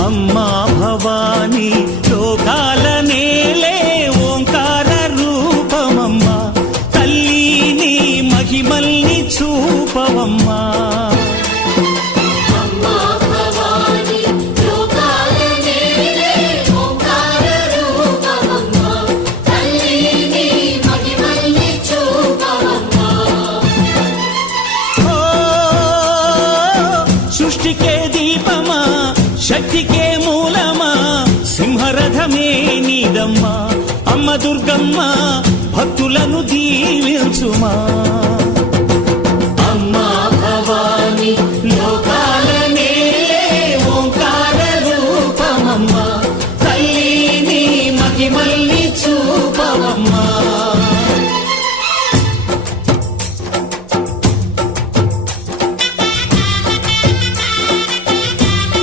అమ్మా భవానీ లోకాల నేలే ఓంకార రూపమమ్మా తల్లి నీ మహిమల్ని చూపవమ్మా సృష్టికే దీపమా శక్తికే మూలమా సింహరథమే నీదమ్మా అమ్మ దుర్గమ్మ భక్తులను దీవించుమా